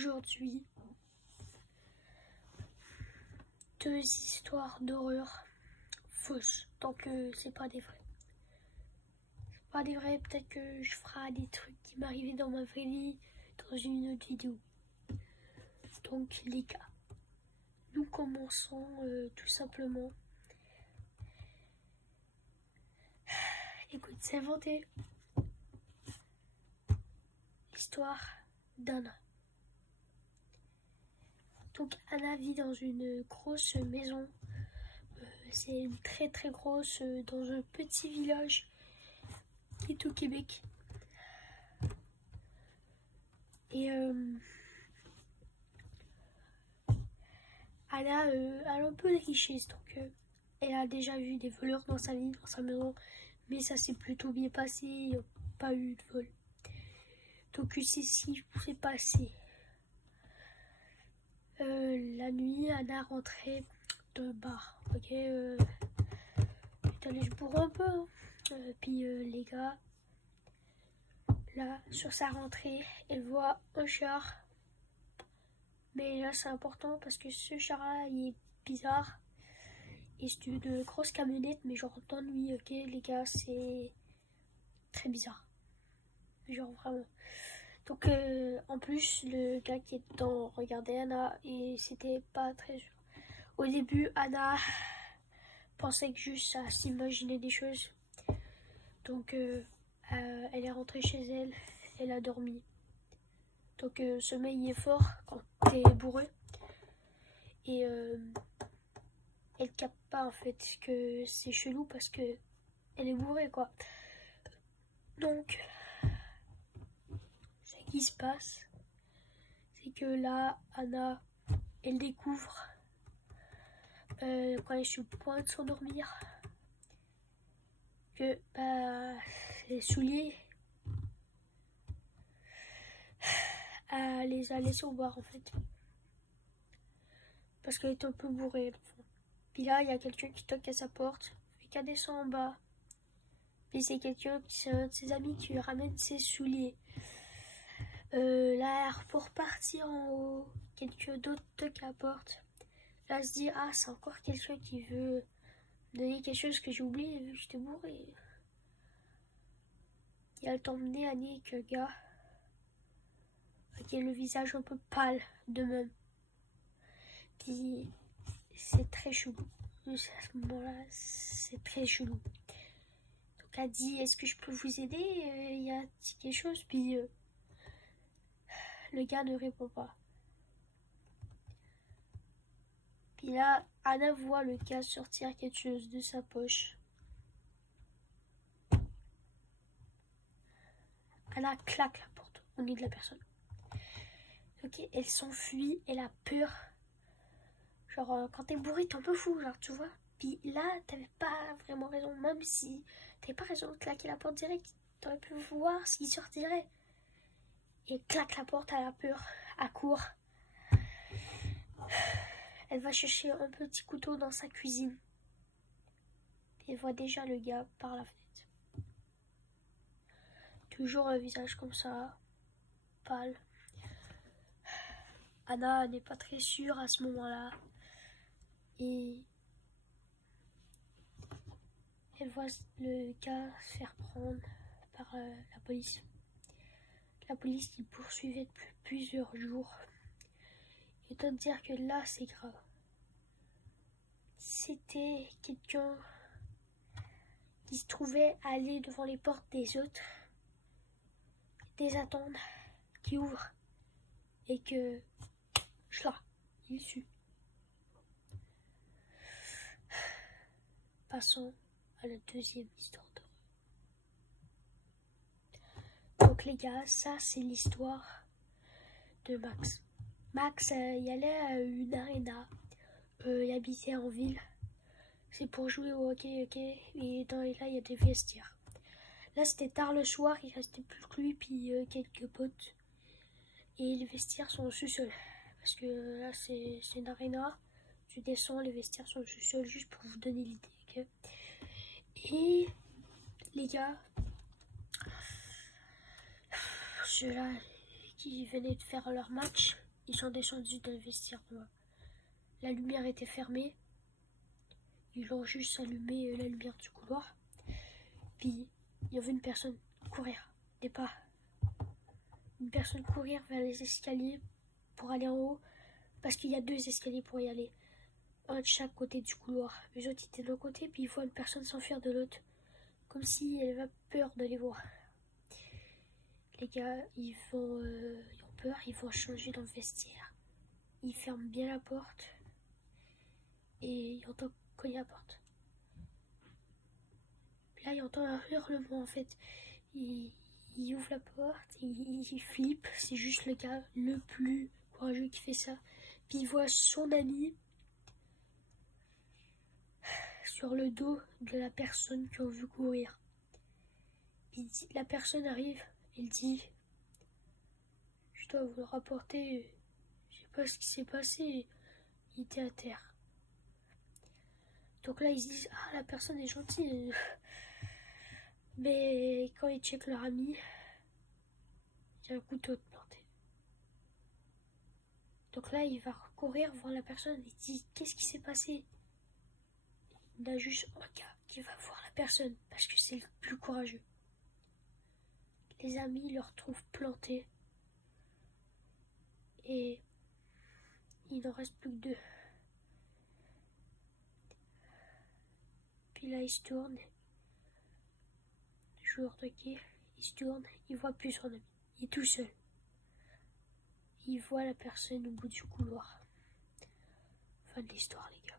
aujourd'hui 2 histoires d'horreur fausses, tant que c'est pas des vrais. C'est pas des vrais, peut-être que je ferai des trucs qui m'arrivaient dans ma vraie vie dans une autre vidéo. Donc les gars, nous commençons tout simplement. Écoute, c'est inventé. L'histoire d'Anna. Donc Anna vit dans une grosse maison. C'est une très très grosse dans un petit village qui est au Québec. Et Anna a un peu de richesse, donc elle a déjà vu des voleurs dans sa vie, dans sa maison, mais ça s'est plutôt bien passé, il n'y a pas eu de vol. Donc c'est ce qui s'est passé. La nuit, Anna rentrait de bar, ok, allez, je bourre un peu, hein. Puis les gars, là, sur sa rentrée, elle voit un char. Mais là, c'est important parce que ce char-là, il est bizarre. Et c'est une grosse camionnette, mais genre dans la nuit, ok, les gars, c'est très bizarre. Genre vraiment. Donc, en plus, le gars qui est dedans regardait Anna et c'était pas très sûr. Au début, Anna pensait que juste à s'imaginer des choses. Donc, elle est rentrée chez elle, elle a dormi. Donc, sommeil est fort quand t'es bourré. Et elle capte pas en fait que c'est chelou parce que elle est bourrée quoi. Donc, ce qui se passe, c'est que là, Anna, elle découvre quand elle est sur le point de s'endormir que ses souliers, elle les a laissés au bar en fait. Parce qu'elle est un peu bourrée. Puis là, il y a quelqu'un qui toque à sa porte, fait qu'elle descend en bas. Puis c'est quelqu'un, c'est un de ses amis qui lui ramène ses souliers. Là, pour partir en haut, quelqu'un d'autre toque à la porte. Là, elle se dit, ah, c'est encore quelqu'un qui veut me donner quelque chose que j'ai oublié vu que j'étais bourré. Et elle tombe nez à nez avec un gars qui a le visage un peu pâle de même. Puis c'est très chelou. À ce moment-là, c'est très chelou. Donc elle dit, est-ce que je peux vous aider? Il y a quelque chose. Puis le gars ne répond pas. Puis là, Anna voit le gars sortir quelque chose de sa poche. Anna claque la porte au nez de la personne. Ok, elle s'enfuit, elle a peur. Genre, quand t'es bourré, t'es un peu fou, genre, tu vois. Puis là, t'avais pas vraiment raison, même si t'avais pas raison de claquer la porte direct. T'aurais pu voir ce qui sortirait. Et claque la porte, elle a peur, elle court. Elle va chercher un petit couteau dans sa cuisine. Puis elle voit déjà le gars par la fenêtre. Toujours un visage comme ça, pâle. Anna n'est pas très sûre à ce moment-là. Et elle voit le gars se faire prendre par la police. La police qui poursuivait depuis plusieurs jours. Et doit dire que là, c'est grave. C'était quelqu'un qui se trouvait aller devant les portes des autres, des attentes, qui ouvrent et que là, il sue. Passons à la deuxième histoire d'horreur. Donc les gars, ça c'est l'histoire de Max. Max, il allait à une arena, il habitait en ville. C'est pour jouer au hockey, ok. Et là, il y a des vestiaires. Là, c'était tard le soir, il restait plus que lui, puis quelques potes. Et les vestiaires sont au sous-sol. Parce que là, c'est une arena. Tu descends, les vestiaires sont au sous-sol, juste pour vous donner l'idée, ok. Et les gars, ceux-là qui venaient de faire leur match, Ils sont descendus dans le vestiaire. La lumière était fermée. Ils ont juste allumé la lumière du couloir. Puis il y avait une personne courir, des pas. Une personne courir vers les escaliers pour aller en haut. Parce qu'il y a 2 escaliers pour y aller. Un de chaque côté du couloir. Les autres étaient d'un côté, puis ils voient une personne s'enfuir de l'autre. Comme si elle avait peur de les voir. Les gars, ils ont peur, ils vont changer dans le vestiaire. Ils ferment bien la porte. Et ils entendent cogner à la porte. Là, ils entendent un hurlement en fait. Il ouvre la porte, il flippe. C'est juste le gars le plus courageux qui fait ça. Puis il voit son ami sur le dos de la personne qui a vu courir. Puis la personne arrive, il dit: je dois vous le rapporter, je sais pas ce qui s'est passé, il était à terre. Donc là ils se disent: ah, la personne est gentille. Mais quand ils checkent leur ami, il y a un couteau planté. Donc là il va courir voir la personne, il dit: qu'est-ce qui s'est passé? Il y a juste un gars qui va voir la personne parce que c'est le plus courageux. Les amis le retrouvent planté et il n'en reste plus que 2. Puis là il se tourne, le joueur de hockey, il se tourne, il voit plus son ami, il est tout seul. Il voit la personne au bout du couloir. Fin de l'histoire les gars.